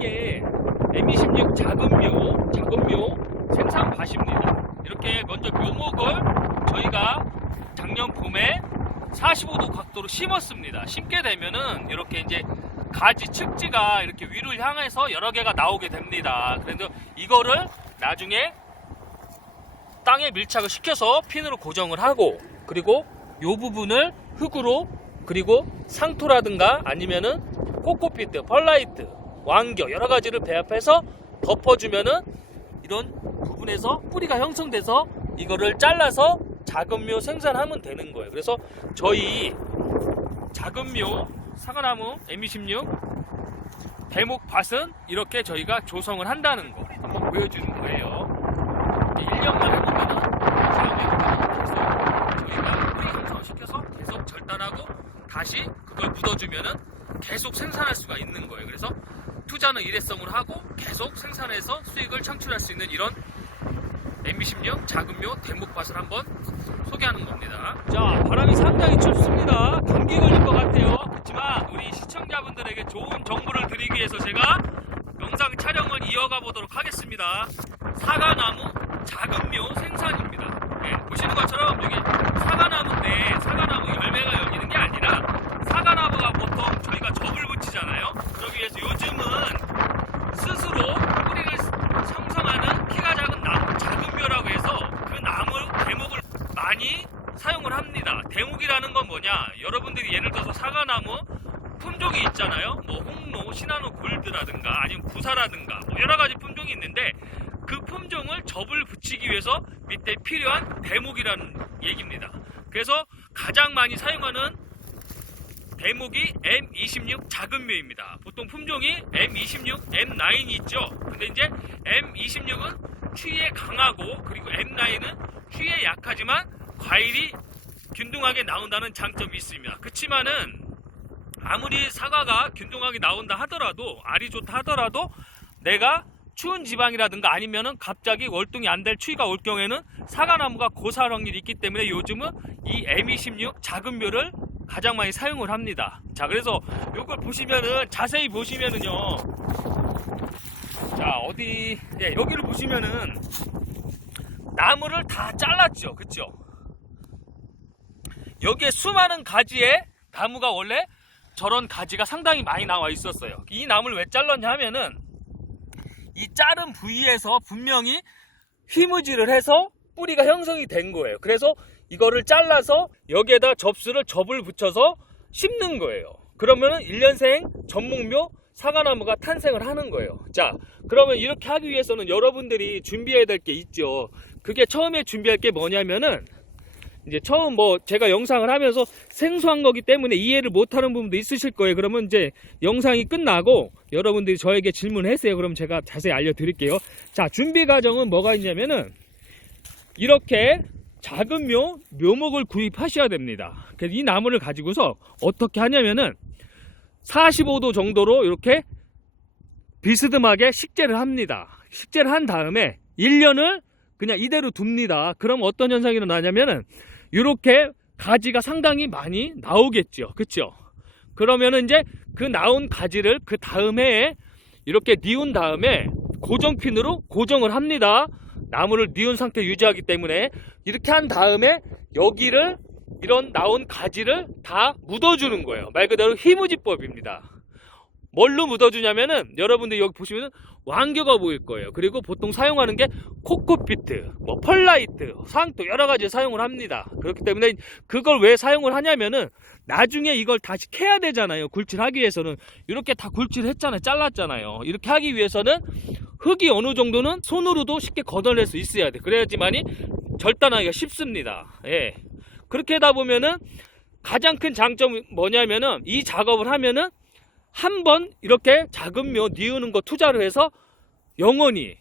이게 M26 작은묘 생산밭입니다. 이렇게 먼저 묘목을 저희가 작년 봄에 45도 각도로 심었습니다. 심게 되면은 이렇게 이제 가지 측지가 이렇게 위를 향해서 여러 개가 나오게 됩니다. 그래서 이거를 나중에 땅에 밀착을 시켜서 핀으로 고정을 하고, 그리고 이 부분을 흙으로, 그리고 상토라든가 아니면은 코코피트, 펄라이트, 왕겨 여러 가지를 배합해서 덮어주면은 이런 부분에서 뿌리가 형성돼서 이거를 잘라서 작은묘 생산하면 되는 거예요. 그래서 저희 작은묘 사과나무 M26 대목밭은 이렇게 저희가 조성을 한다는 거 한번 보여주는 거예요. 1년만 해보면은 저희가 뿌리 형성을 시켜서 계속 절단하고 다시 그걸 묻어주면은 계속 생산할 수가 있는 거예요. 그래서 투자는 일회성으로 하고 계속 생산해서 수익을 창출할 수 있는 이런 M26 작은묘 대목밭을 한번 소개하는 겁니다. 자, 바람이 상당히 춥습니다. 감기 걸릴 것 같아요. 그렇지만 우리 시청자분들에게 좋은 정보를 드리기 위해서 제가 영상 촬영을 이어가 보도록 하겠습니다. 사과나무 작은묘 생산입니다. 네, 보시는 것처럼 여기 사과나무인데 사과나무 열매가 열리는 게 아니라 사과나무가 보통 저희가 접을 붙이잖아요. 그러기 위해서 요즘은 스스로 뿌리를 형성하는 키가 작은 나무, 작은묘라고 해서 그 나무 대목을 많이 사용을 합니다. 대목이라는 건 뭐냐? 여러분들이 예를 들어서 사과나무 품종이 있잖아요. 뭐 홍로, 시나노 골드라든가 아니면 부사라든가 뭐 여러 가지 품종이 있는데 그 품종을 접을 붙이기 위해서 밑에 필요한 대목이라는 얘기입니다. 그래서 가장 많이 사용하는 대목이 M26 작은묘입니다. 보통 품종이 M26, M9이 있죠. 근데 이제 M26은 추위에 강하고, 그리고 M9은 추위에 약하지만 과일이 균등하게 나온다는 장점이 있습니다. 그렇지만은 아무리 사과가 균등하게 나온다 하더라도, 알이 좋다 하더라도 내가 추운 지방이라든가 아니면은 갑자기 월동이 안 될 추위가 올 경우에는 사과나무가 고사할 확률이 있기 때문에 요즘은 이 M26 작은묘를 가장 많이 사용을 합니다. 자, 그래서 이걸 보시면은 자세히 보시면은요. 자, 어디 여기를 보시면은 나무를 다 잘랐죠. 그쵸? 여기에 수많은 가지에 나무가 원래 저런 가지가 상당히 많이 나와 있었어요. 이 나무를 왜 잘랐냐 하면은 이 자른 부위에서 분명히 휘무지를 해서 뿌리가 형성이 된 거예요. 그래서 이거를 잘라서 여기에다 접을 붙여서 심는 거예요. 그러면은 1년생 전목묘 사과나무가 탄생을 하는 거예요. 자, 그러면 이렇게 하기 위해서는 여러분들이 준비해야 될 게 있죠. 그게 처음에 준비할 게 뭐냐면은 이제 처음 제가 영상을 하면서 생소한 거기 때문에 이해를 못하는 부분도 있으실 거예요. 그러면 이제 영상이 끝나고 여러분들이 저에게 질문하세요. 그럼 제가 자세히 알려드릴게요. 자, 준비 과정은 뭐가 있냐면은 이렇게 작은 묘목을 구입하셔야 됩니다. 그래서 이 나무를 가지고서 어떻게 하냐면은 45도 정도로 이렇게 비스듬하게 식재를 합니다. 식재를 한 다음에 1년을 그냥 이대로 둡니다. 그럼 어떤 현상이 일어나냐면은 이렇게 가지가 상당히 많이 나오겠죠. 그쵸? 그러면은 이제 그 나온 가지를 그 다음 해에 이렇게 뉘운 다음에 고정핀으로 고정을 합니다. 나무를 뉘은 상태 유지하기 때문에 이렇게 한 다음에 여기를 이런 나온 가지를 다 묻어주는 거예요. 말 그대로 휘무지법입니다. 뭘로 묻어주냐면은 여러분들 여기 보시면은 왕겨가 보일 거예요. 그리고 보통 사용하는 게 코코피트, 펄라이트, 상토 여러 가지 사용을 합니다. 그렇기 때문에 그걸 왜 사용을 하냐면은 나중에 이걸 다시 캐야 되잖아요. 굴칠하기 위해서는 이렇게 다 굴칠했잖아요. 잘랐잖아요. 이렇게 하기 위해서는 흙이 어느 정도는 손으로도 쉽게 걷어낼 수 있어야 돼. 그래야지만이 절단하기가 쉽습니다. 예. 그렇게 하다 보면은 가장 큰 장점이 뭐냐면은 이 작업을 하면은 한번 이렇게 작은 묘 뉘우는 거 투자를 해서 영원히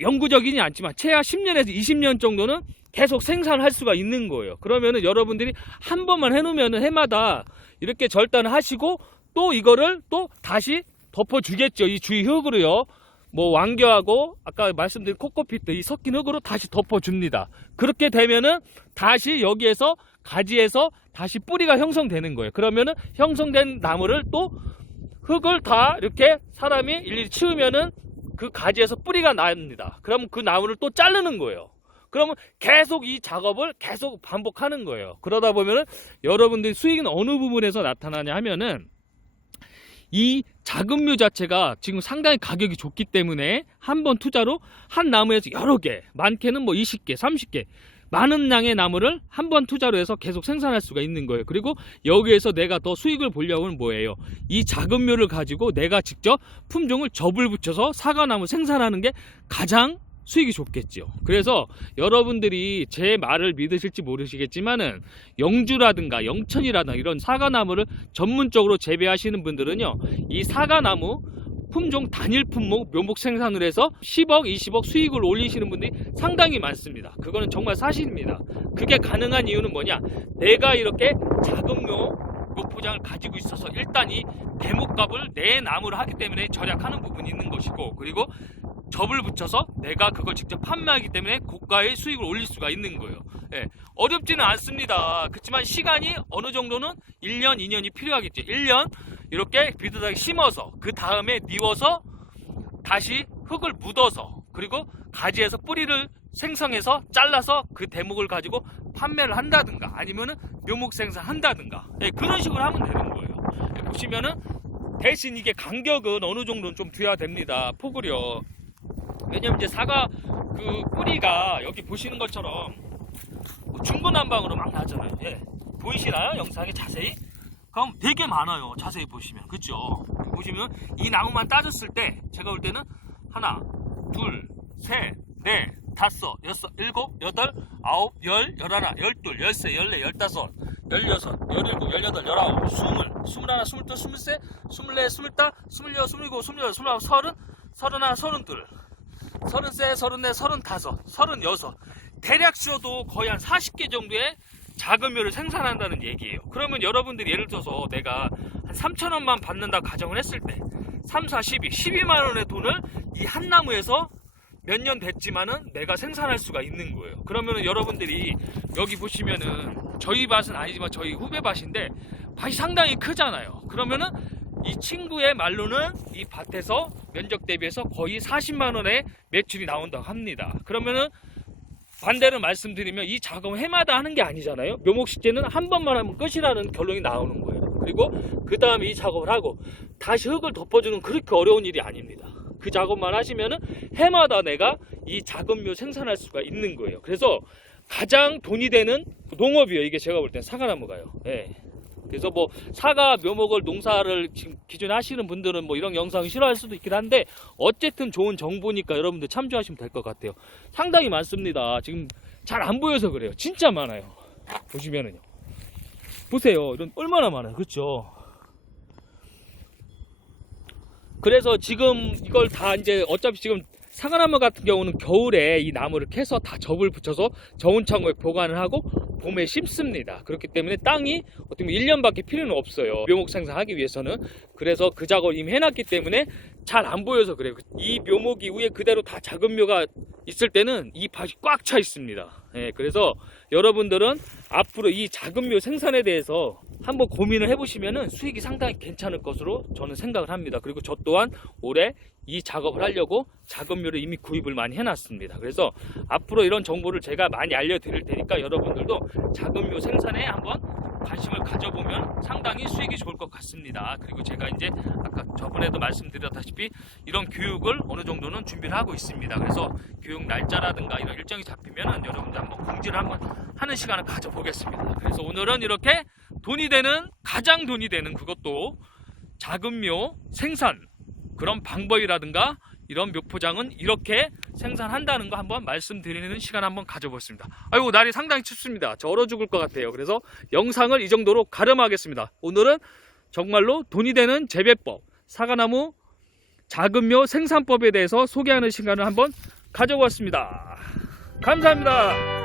영구적이지 않지만 최하 10년에서 20년 정도는 계속 생산할 수가 있는 거예요. 그러면은 여러분들이 한 번만 해놓으면은 해마다 이렇게 절단을 하시고 또 이거를 또 다시 덮어주겠죠. 이 주위 흙으로요. 왕겨하고 아까 말씀드린 코코피트 이 섞인 흙으로 다시 덮어줍니다. 그렇게 되면은 다시 여기에서 가지에서 다시 뿌리가 형성되는 거예요. 그러면은 형성된 나무를 또 흙을 다 이렇게 사람이 일일이 치우면은 그 가지에서 뿌리가 납니다. 그러면 그 나무를 또 자르는 거예요. 그러면 계속 이 작업을 계속 반복하는 거예요. 그러다 보면은 여러분들이 수익은 어느 부분에서 나타나냐 하면은 이 작은 묘 자체가 지금 상당히 가격이 좋기 때문에 한 번 투자로 한 나무에서 여러 개, 많게는 뭐 20개, 30개 많은 양의 나무를 한 번 투자로 해서 계속 생산할 수가 있는 거예요. 그리고 여기에서 내가 더 수익을 보려면 뭐예요? 이 작은 묘를 가지고 내가 직접 품종을 접을 붙여서 사과나무 생산하는 게 가장 수익이 좋겠죠. 그래서 여러분들이 제 말을 믿으실지 모르시겠지만은 영주라든가 영천이라든가 이런 사과나무를 전문적으로 재배하시는 분들은요, 이 사과나무 품종 단일 품목 묘목 생산을 해서 10억, 20억 수익을 올리시는 분들이 상당히 많습니다. 그거는 정말 사실입니다. 그게 가능한 이유는 뭐냐? 내가 이렇게 작은 묘포장을 가지고 있어서 일단 이 대목값을 내 나무를 하기 때문에 절약하는 부분이 있는 것이고, 그리고 접을 붙여서 내가 그걸 직접 판매하기 때문에 고가의 수익을 올릴 수가 있는 거예요. 예, 어렵지는 않습니다. 그렇지만 시간이 어느 정도는 1년, 2년이 필요하겠죠. 1년 이렇게 비슷하게 심어서 그 다음에 뉘워서 다시 흙을 묻어서 그리고 가지에서 뿌리를 생성해서 잘라서 그 대목을 가지고 판매를 한다든가 아니면은 묘목 생산한다든가, 예, 그런 식으로 하면 되는 거예요. 예, 보시면은 대신 이게 간격은 어느 정도는 좀 둬야 됩니다. 폭을요. 왜냐면 이제 사과 그 뿌리가 여기 보시는 것처럼 중구난방으로 막 나잖아요. 예. 보이시나요? 영상에 자세히? 그럼 되게 많아요. 자세히 보시면. 그쵸? 보시면 이 나무만 따졌을 때 제가 볼 때는 하나, 둘, 셋, 넷, 다섯, 여섯, 일곱, 여덟, 아홉, 열, 열하나, 열둘, 열세, 열네, 열다섯, 열여섯, 열일곱, 열여덟, 열아홉, 스물, 스물하나, 스물둘, 스물셋, 스물넷, 스물다, 스물여섯, 스물일곱, 스물여덟, 스물아홉, 서른, 서른하나, 서른둘, 서른세, 서른넷, 서른다섯, 서른여섯, 대략 쉬어도 거의 한 40개 정도의 작은 묘를 생산한다는 얘기예요. 그러면 여러분들이 예를 들어서 내가 한 3,000원만 받는다 가정을 했을 때 3, 4, 12만 원의 돈을 이 한 나무에서 몇 년 됐지만은 내가 생산할 수가 있는 거예요. 그러면은 여러분들이 여기 보시면은 저희 밭은 아니지만 저희 후배 밭인데 밭이 상당히 크잖아요. 그러면은 이 친구의 말로는 이 밭에서 면적 대비해서 거의 40만 원의 매출이 나온다고 합니다. 그러면은 반대로 말씀드리면 이 작업은 해마다 하는 게 아니잖아요. 묘목식재는 한 번만 하면 끝이라는 결론이 나오는 거예요. 그리고 그 다음에 이 작업을 하고 다시 흙을 덮어주는 그렇게 어려운 일이 아닙니다. 그 작업만 하시면은 해마다 내가 이 작은 묘 생산할 수가 있는 거예요. 그래서 가장 돈이 되는 농업이에요. 이게 제가 볼 땐 사과나무가요. 예. 그래서 뭐 사과 묘목을 농사를 지금 기존에 하시는 분들은 뭐 이런 영상 싫어할 수도 있긴 한데 어쨌든 좋은 정보니까 여러분들 참조하시면 될 것 같아요. 상당히 많습니다. 지금 잘 안 보여서 그래요. 진짜 많아요. 보시면은요. 보세요. 이런 얼마나 많아요. 그렇죠? 그래서 지금 이걸 다 이제 어차피 지금 사과나무 같은 경우는 겨울에 이 나무를 캐서 다 접을 붙여서 저온 창고에 보관을 하고 봄에 심습니다. 그렇기 때문에 땅이 어떻게 보면 1년밖에 필요는 없어요. 묘목 생산하기 위해서는. 그래서 그 작업을 이미 해놨기 때문에 잘 안 보여서 그래요. 이 묘목이 위에 그대로 다 작은 묘가 있을 때는 이 밭이 꽉 차 있습니다. 예, 그래서 여러분들은 앞으로 이 작은 묘 생산에 대해서 한번 고민을 해보시면은 수익이 상당히 괜찮을 것으로 저는 생각을 합니다. 그리고 저 또한 올해 이 작업을 하려고 작은 묘를 이미 구입을 많이 해놨습니다. 그래서 앞으로 이런 정보를 제가 많이 알려드릴 테니까 여러분들도 작은 묘 생산에 한번 관심을 가져보면 상당히 수익이 좋을 것 같습니다. 그리고 제가 이제 아까 저번에도 말씀드렸다시피 이런 교육을 어느 정도는 준비를 하고 있습니다. 그래서 교육 날짜라든가 이런 일정이 잡히면은 여러분들 한번 공지를 한번 하는 시간을 가져보겠습니다. 그래서 오늘은 이렇게 가장 돈이 되는 그것도 작은 묘 생산 그런 방법이라든가 이런 묘포장은 이렇게 생산한다는 거 한번 말씀드리는 시간 한번 가져보겠습니다. 아이고 날이 상당히 춥습니다. 저 얼어 죽을 것 같아요. 그래서 영상을 이 정도로 가름하겠습니다. 오늘은 정말로 돈이 되는 재배법, 사과나무 작은 묘 생산법에 대해서 소개하는 시간을 한번 가져보았습니다. 감사합니다.